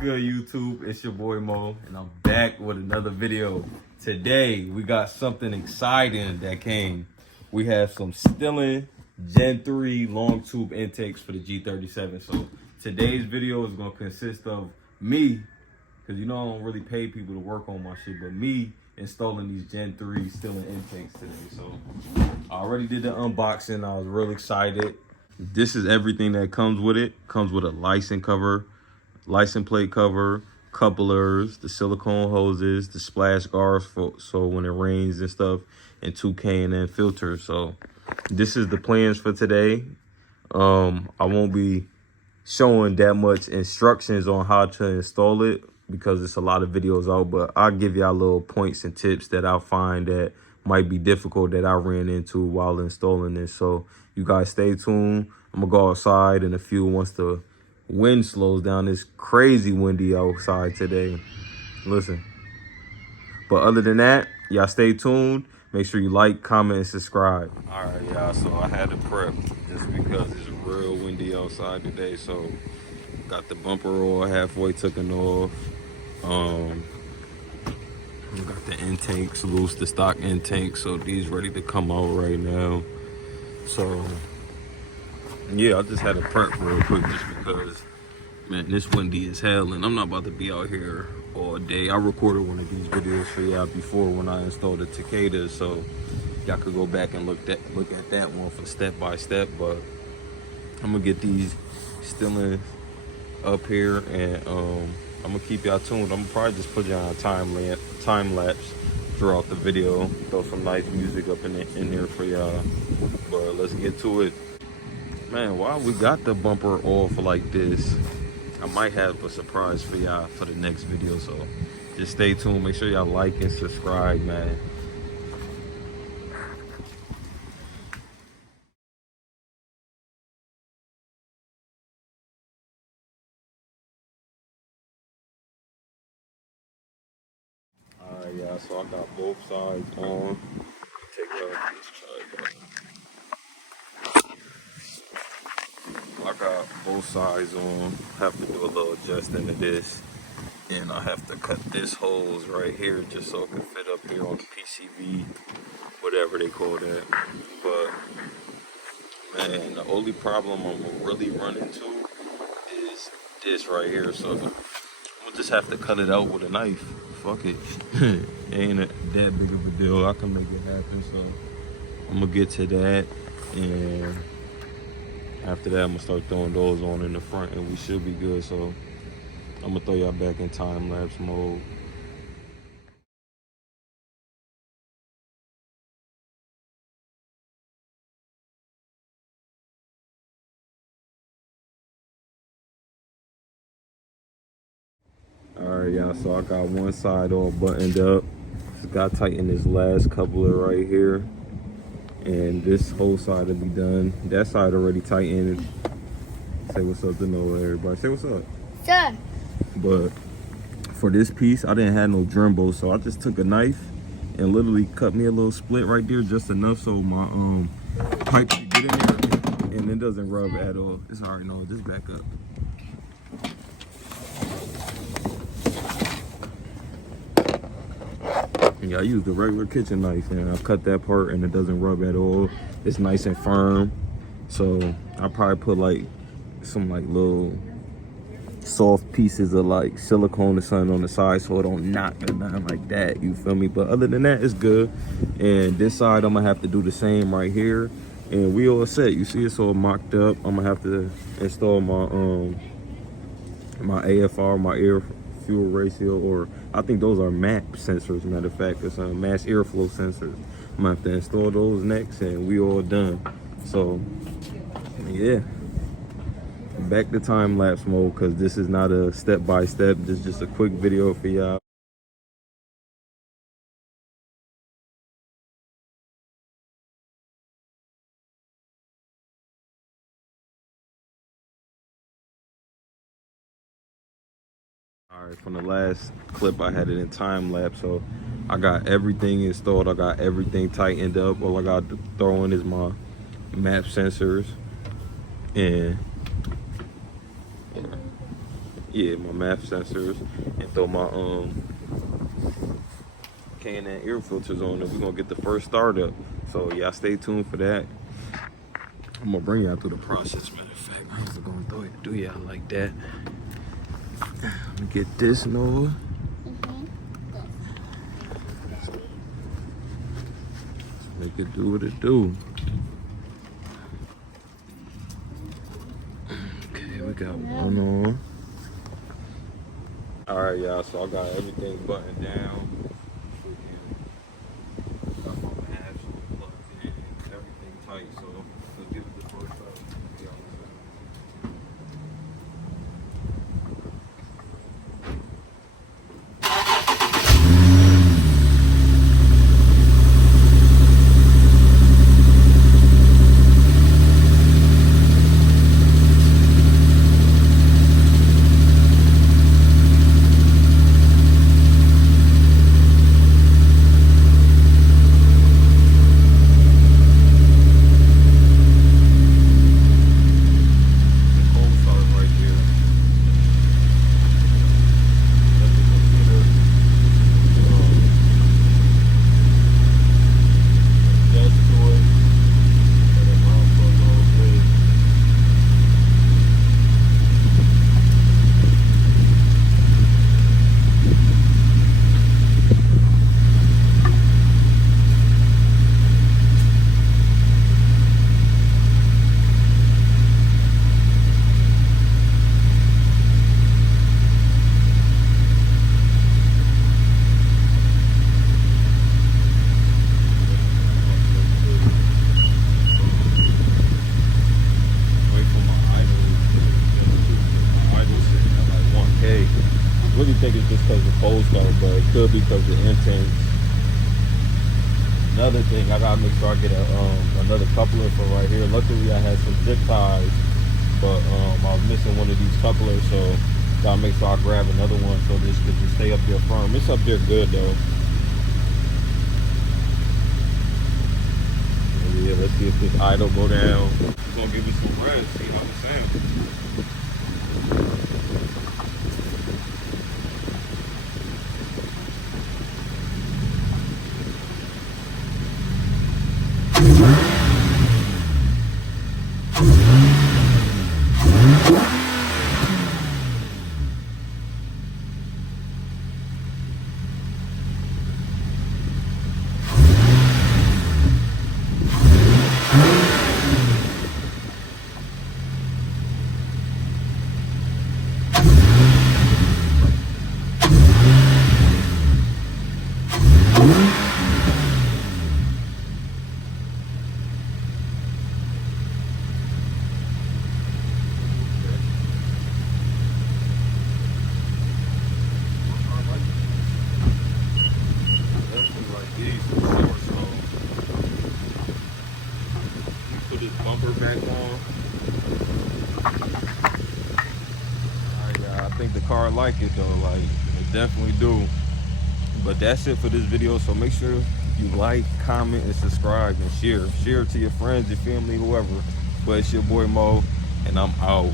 good, YouTube? It's your boy Mo, and I'm back with another video. Today, we got something exciting that came. We have some Stillen Gen 3 long tube intakes for the G37. So today's video is gonna consist of me, because you know I don't really pay people to work on my shit, but me installing these Gen 3 Stillen intakes today. So I already did the unboxing. I was real excited. This is everything that comes with it. Comes with a license cover, license plate cover, couplers, the silicone hoses, the splash guards for so when it rains and stuff, and 2 K&N filters. So this is the plans for today. I won't be showing that much instructions on how to install it because it's a lot of videos out, but I'll give y'all little points and tips that I find that might be difficult that I ran into while installing this. So you guys stay tuned. I'm gonna go outside in a few once the wind slows down. It's crazy windy outside today. Listen. But other than that, y'all stay tuned. Make sure you like, comment, and subscribe. All right, y'all. So I had to prep just because it's real windy outside today. So got the bumper oil halfway taken off. Got the intakes loose, the stock intakes. So these ready to come out right now. So yeah, I just had to prep real quick just because, man, this windy as hell, and I'm not about to be out here all day. I recorded one of these videos for y'all before when I installed the Takeda, so y'all could go back and look at that one for step by step. But I'm gonna get these Stillen up here, and I'm gonna keep y'all tuned. I'm gonna probably just put y'all on a time lapse throughout the video, throw some nice music up in there for y'all. But let's get to it. Man, while we got the bumper off like this, I might have a surprise for y'all for the next video. So just stay tuned. Make sure y'all like and subscribe, man. All right, y'all. So I got both sides on. Take out this side. I got both sides on. Have to do a little adjusting to this, and I have to cut this hose right here just so it can fit up here on the PCV, whatever they call that. But man, the only problem I'm gonna really run into is this right here. So I'm gonna just have to cut it out with a knife. Fuck it. Ain't it that big of a deal. I can make it happen. So I'm gonna get to that, and after that I'm gonna start throwing those on in the front, and we should be good. So I'm gonna throw y'all back in time lapse mode. All right, y'all, so I got one side all buttoned up. Just got to tighten this last coupler right here, and this whole side will be done. That side already tightened. Say what's up to know everybody. Say what's up. Sure. But for this piece, I didn't have no Drembo, so I just took a knife and literally cut me a little split right there, just enough so my pipe can get in there and it doesn't rub at all. It's alright, no, just back up. Yeah, I used the regular kitchen knife and I cut that part and it doesn't rub at all. It's nice and firm. So I probably put like some like little soft pieces of like silicone or something on the side so it don't knock or nothing like that, you feel me? But other than that, it's good. And this side I'm gonna have to do the same right here, and we all set. You see it's all mocked up. I'm gonna have to install my my AFR, my air fuel ratio, or I think those are MAP sensors, matter of fact. It's mass airflow sensors. I'm gonna have to install those next, and we all done. So yeah, back to time lapse mode, because this is not a step-by-step. This is just a quick video for y'all. All right, from the last clip I had it in time lapse, so I got everything installed. I got everything tightened up. All I got to throw in is my map sensors, and Yeah, my math sensors, and throw my K&N air filters on, and we're gonna get the first startup. So yeah, stay tuned for that. I'm gonna bring y'all through the process. Matter of fact, I was gonna do y'all like that. Let me get this in over. Make it do what it do. Okay, we got one on. All right, y'all. So I got everything buttoned down. Got my maps plugged in, everything tight. So let's get the first out. Really think it's just because of cold start, but it could be because of intense. Another thing, I gotta make sure I get another coupler for right here. Luckily, I had some zip ties, but I was missing one of these couplers, so gotta make sure I grab another one so this could just stay up there firm. It's up there good though. Yeah, let's see if this idle go down. It's gonna give you some rest. See how it sounds. Bumper back on. I think the car like it though, like it definitely do. But that's it for this video. So make sure you like, comment, and subscribe, and share it to your friends, your family, whoever. But it's your boy Mo, and I'm out.